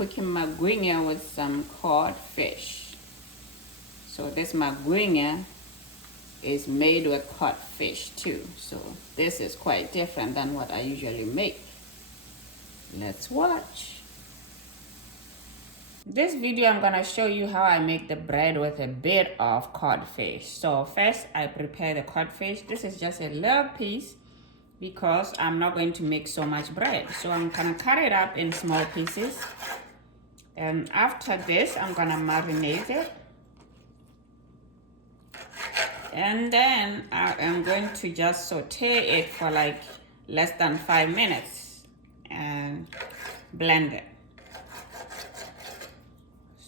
cooking magwinya with some cod fish. So this magwinya is made with cod fish too. So this is quite different than what I usually make. Let's watch. This video I'm gonna show you how I make the bread with a bit of cod fish. So first I prepare the cod fish. This is just a little piece because I'm not going to make so much bread. So I'm gonna cut it up in small pieces. And after this, I'm gonna marinate it. And then I am going to just saute it for like less than 5 minutes and blend it.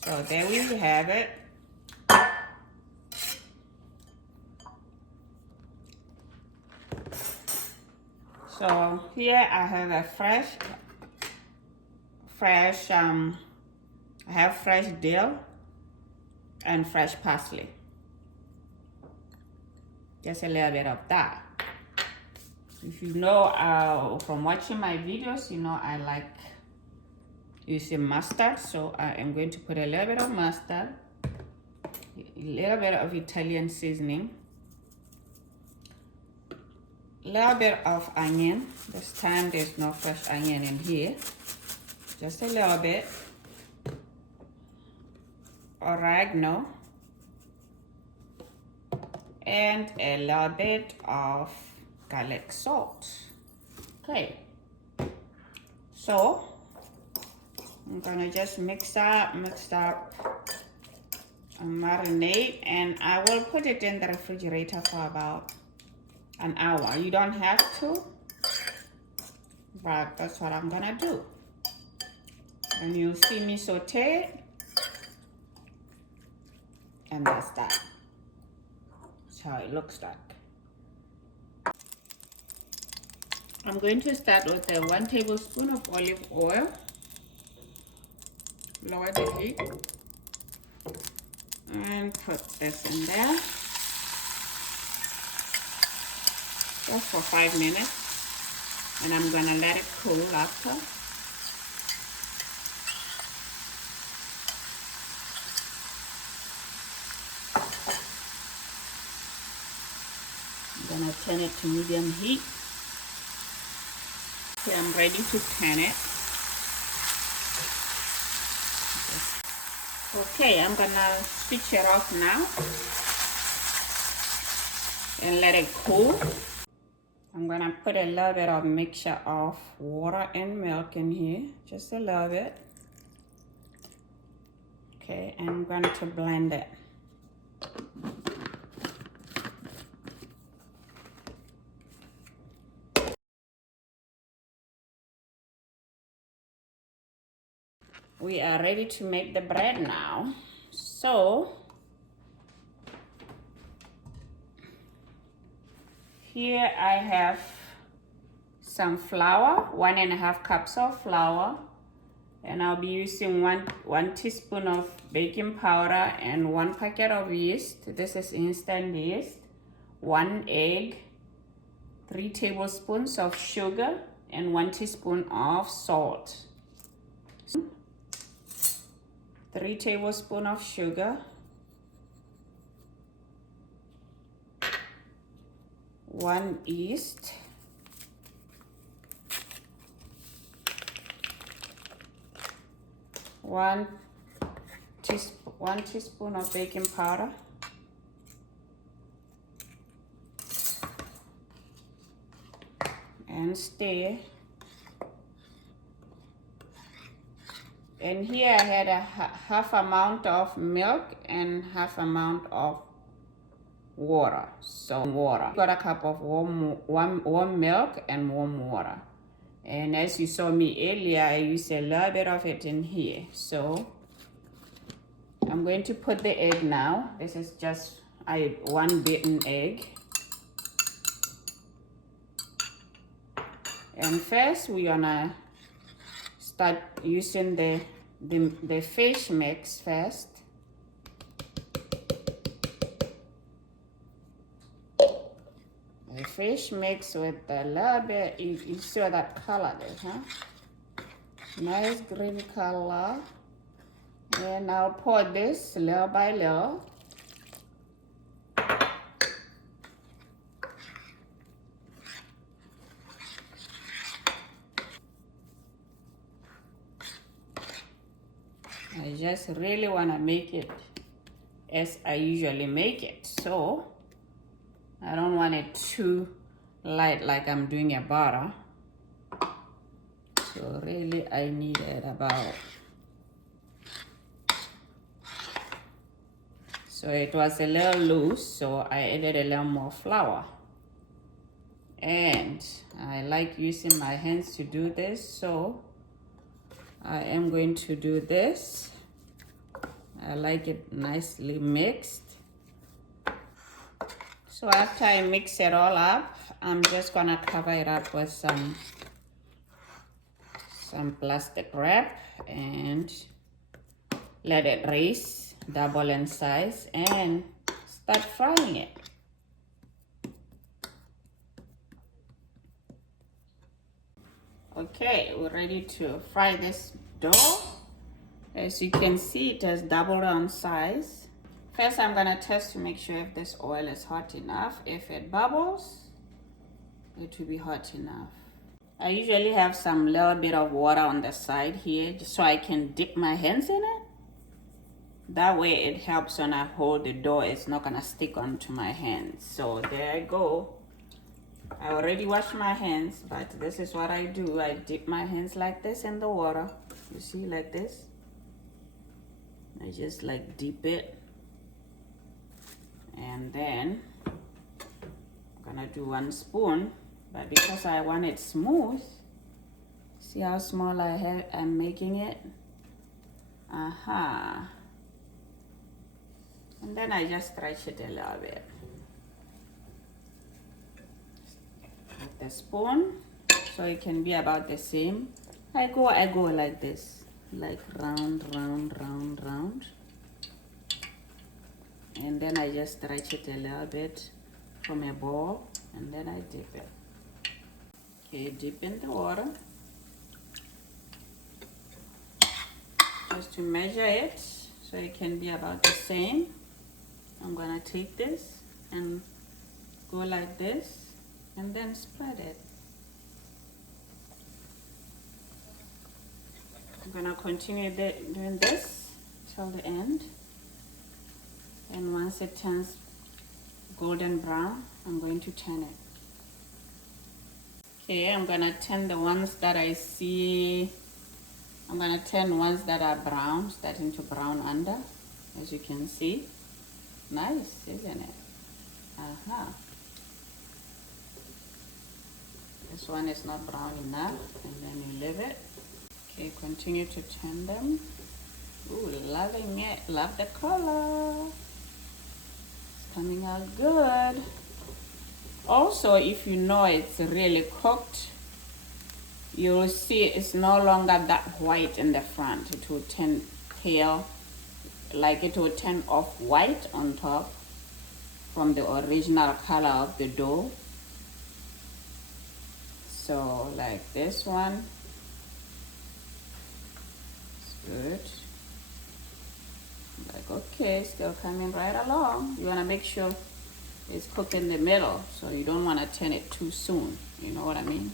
So there we have it. So here I have a I have fresh dill and fresh parsley. Just a little bit of that. If you know from watching my videos, you know I like using mustard, so I am going to put a little bit of mustard, a little bit of Italian seasoning, a little bit of onion. This time there's no fresh onion in here, just a little bit, oregano, and a little bit of garlic salt. Okay, so I'm gonna just mix up and marinate, and I will put it in the refrigerator for about an hour. You don't have to, but that's what I'm gonna do. And you'll see me saute it, and that's that. That's how it looks like. I'm going to start with 1 tablespoon of olive oil. Lower the heat and put this in there just for 5 minutes, and I'm gonna let it cool after. I'm gonna turn it to medium heat. Okay, I'm ready to pan it. Okay, I'm gonna switch it off now and let it cool. I'm gonna put a little bit of mixture of water and milk in here, just a little bit. Okay, and I'm going to blend it. We are ready to make the bread now. So here I have some flour, 1.5 cups of flour, and I'll be using one teaspoon of baking powder and 1 packet of yeast. This is instant yeast, 1 egg, 3 tablespoons of sugar, and 1 teaspoon of salt. 3 tablespoons of sugar, 1 yeast, 1 teaspoon of baking powder, and stir. And here I had a half amount of milk and half amount of water. So water. Got a cup of warm milk and warm water. And as you saw me earlier, I used a little bit of it in here. So I'm going to put the egg now. This is just 1 beaten egg. And first we're gonna start using the fish mix first. The fish mix with a little bit, you saw that color there, huh? Nice green color. And I'll pour this little by little. I just really want to make it as I usually make it, so I don't want it too light like I'm doing a butter. So really I need it about, so it was a little loose, so I added a little more flour. And I like using my hands to do this, so I am going to do this. I like it nicely mixed. So after I mix it all up, I'm just gonna cover it up with some plastic wrap and let it raise, double in size, and start frying it. Okay, we're ready to fry this dough. As you can see, it has doubled on size. First, I'm gonna test to make sure if this oil is hot enough. If it bubbles, it will be hot enough. I usually have some little bit of water on the side here, just so I can dip my hands in it. That way it helps when I hold the dough, it's not gonna stick onto my hands. So there I go. I already washed my hands, but this is what I do. I dip my hands like this in the water. You see, like this. I just like dip it. And then I'm gonna do 1 spoon, but because I want it smooth, see how small I'm making it? And then I just stretch it a little bit with the spoon, so it can be about the same. I go like this, like round, round, round, round. And then I just stretch it a little bit from a ball, and then I dip it. Okay, dip in the water. Just to measure it, so it can be about the same. I'm gonna take this and go like this, and then spread it. I'm gonna continue doing this till the end. And once it turns golden brown, I'm going to turn it. Okay, I'm gonna turn the ones that I see. I'm gonna turn ones that are brown, starting to brown under, as you can see. Nice, isn't it? This one is not brown enough, and then you leave it. Okay, continue to turn them. Ooh, loving it. Love the color. Coming out good. Also, if you know it's really cooked, you'll see it's no longer that white in the front. It will turn pale, like it will turn off white on top from the original color of the dough. So like this one, it's good. Like, okay, still coming right along. You want to make sure it's cooked in the middle, so you don't want to turn it too soon. You know what I mean?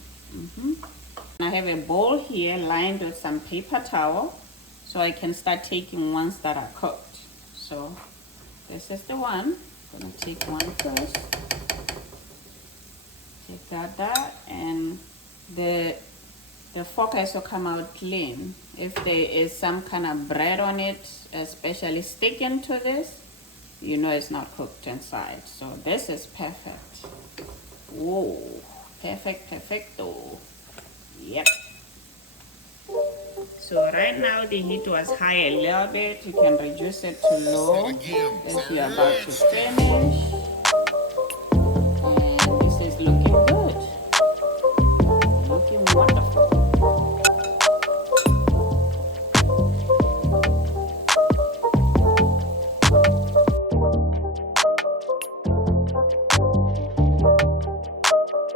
I have a bowl here lined with some paper towel, so I can start taking ones that are cooked. So this is the one. I'm gonna take one first. Take that, and the fork has to come out clean. If there is some kind of bread on it, especially sticking to this, you know it's not cooked inside. So this is perfect. Whoa, perfecto. Yep. So right now the heat was high a little bit. You can reduce it to low if you're about to finish.